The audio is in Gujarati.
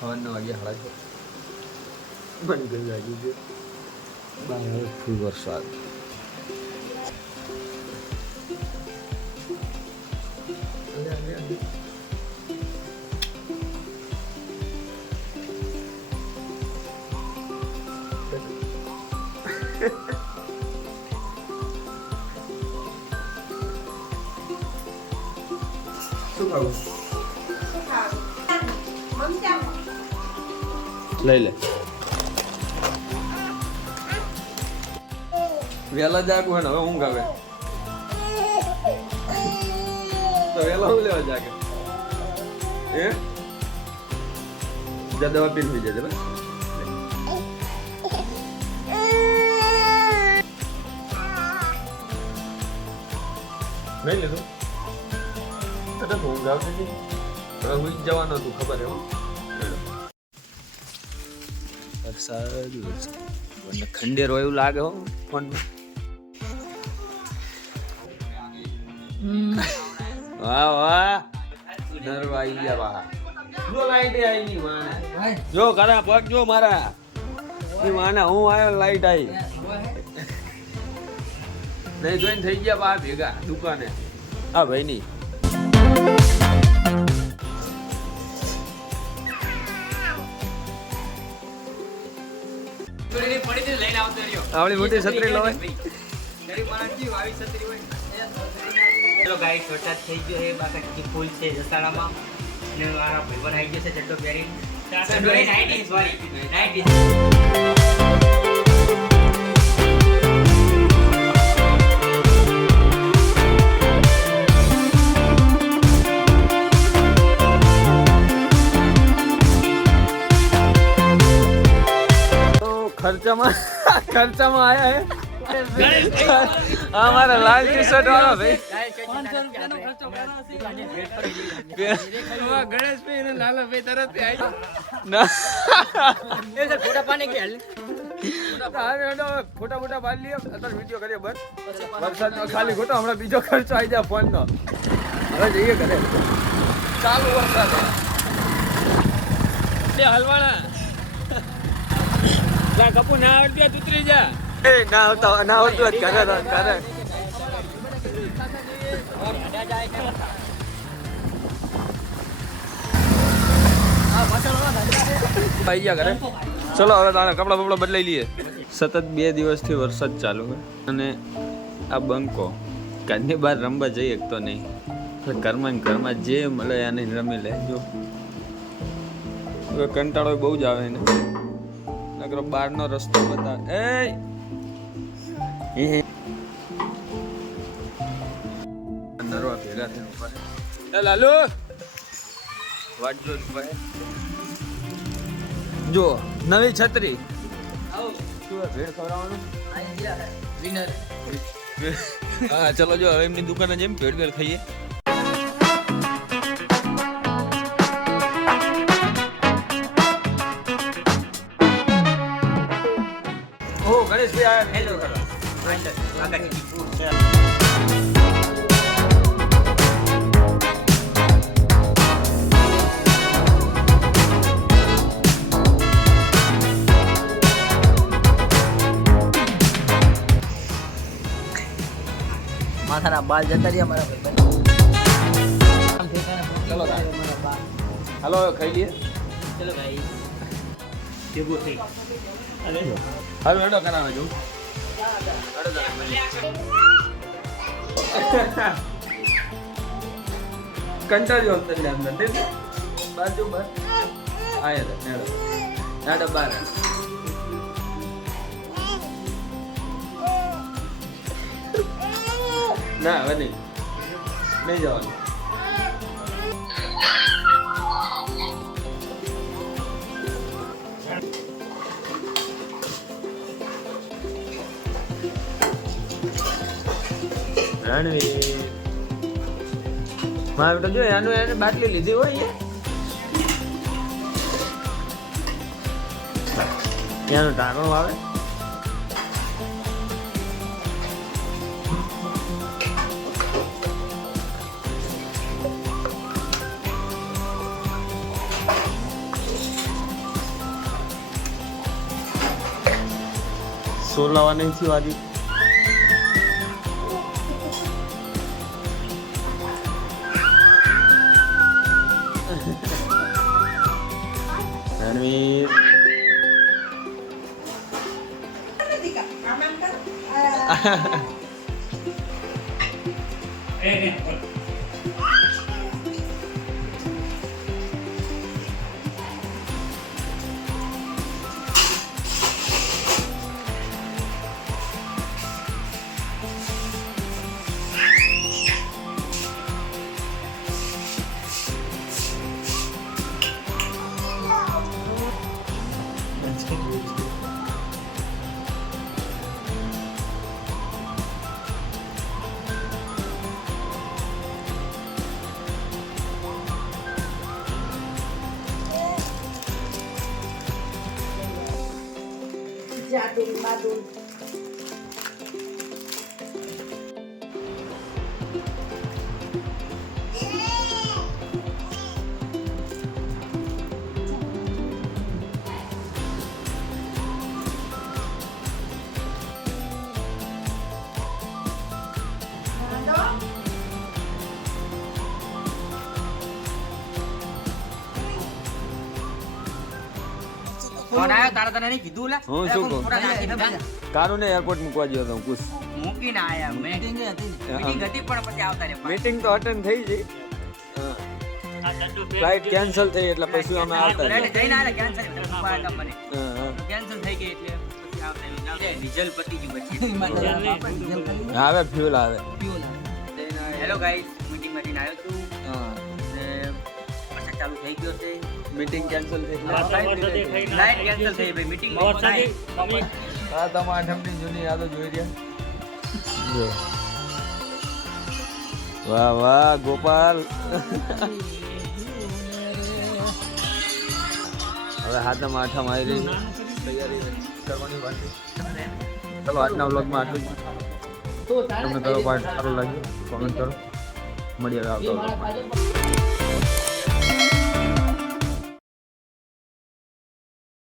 હવાના વાગ્યા 6:30 મન ગઈ લાગી છે બહાર ફૂલ વરસાદ શું ખાવું લઈ લે વેલા જાગવું હોય ને હવે ઊંઘ આવે તો વેલા હું લેવા જાગે એ જા દવા પીને સુઈ જજે બસ નહીં લીધું તને ઊંઘ આવતી હતી હવે હું જવાનો હતું ખબર એવું વરસાદ મને ખંડેર એવું લાગે હો ફોન વાહ વાહ નરવાઈ ગયા વાહ જો લાઈટ આવી ની વાના જો કરા પગ જો મારા ની વાના હું આયો લાઈટ આવી નહીં જોઈને થઈ ગયા બા ભેગા દુકાને હા ભાઈ ની આવડી મોટી છત્રી લો ચલો ગાઈસ વરસાદ થઈ ગયો છે બાકી ફૂલ છે જસાડામાં અને મારા ભાઈબંધ આવી ગયો છે ચડ્ડો પહેરી નાઇટી સોરી નાઇટી खर्चा में आया है हमारा लाल टी शर्ट वाला भाई गणेश भाई ने लाला भाई तरफ से आई ना फोटा पानी के हाल फोटा मोटा बांध लिए अतर वीडियो करिए बस वरसाद तो खाली खोटो हमरा बीजो खर्चो आई जाए फोन नो હવે જઈએ ઘરે ચાલુ વરસાદ લે હલવાણા જા કપુ ના આવડતી ઉતરી જા એ ના આવડતું કરે ભાઈ ગયા ઘરે ચલો હવે તારે કપડા બપડા બદલાઈ લઈએ સતત 2 દિવસથી વરસાદ ચાલુ છે અને આ બંકો કારની બહાર રમવા જઈ શકતો નહીં ઘરમાં જે મળે એને રમી લે જો કંટાળો બહુ જ આવે ને નકરો બહારનો રસ્તો બતા એ નરવા ભેગા થઈને ઉભા એ લાલુ વાટજો ભાઈ જો નવી છત્રી આવો શું ભેળ ખવડાવવાનું વિનર હા ચલો જો હવે એમની દુકાને જેમ ભેળ ખાઈએ ગણેશ ભાઈ હેલો માથાના બાલ જતા રહ્યા મારા ચલો હાલો ખાઈ લઈએ ચલો ભાઈ કેવું થઈ હાલો હેડો કરાવે જો કંટાળ્યો તને અંદર દે બાજુ બસ આયા હેડો હેડો બાર ના હવે નહીં જવાનું રણવીર મારે બેટા જો એનું એને બાટલી લીધી હોય એનું ઢાંકણું આવે સોલાવા નહીં થયું આજે રણવીર Jadul badul. ફોન આવ્યો તારા તને નહીં કીધું લે હું શું કહું? થોડા નાખી દીધા. કારું ને એરપોર્ટ મૂકવા ગયો તો કુશ મૂકીને આયા મેં મીટિંગ હતી પણ પછી આવતા રે મીટિંગ તો અટેન્ડ થઈ ગઈ ફ્લાઇટ કેન્સલ થઈ એટલે પછી અમે આવતા રહ્યા. જઈને આલે કેન્સલ મને હા, હા. કેન્સલ થઈ ગઈ એટલે પછી આવતા રહ્યા. ડીઝલ પતી ગયું પછી આવે ફ્યુલ આવે હેલો ગાઈસ મીટિંગ માંથી આવ્યો છું હા અને વરસાદ ચાલુ થઈ ગયો છે મીટિંગ કેન્સલ થઈ ફ્લાઇટ કેન્સલ થઈ ભાઈ મીટિંગ હા તમે આઠમની જૂની યાદો જોઈ રહ્યા જો વાહ વાહ ગોપાલ હવે હાથમ આઠમ આવી રહી તૈયારી કરવાની બાકી ચલો આજના વ્લોગમાં આટલું જ. તમને કયો પાર્ટ સારો લાગ્યો કોમેન્ટ કરો મળીએ આવતો vlog માં.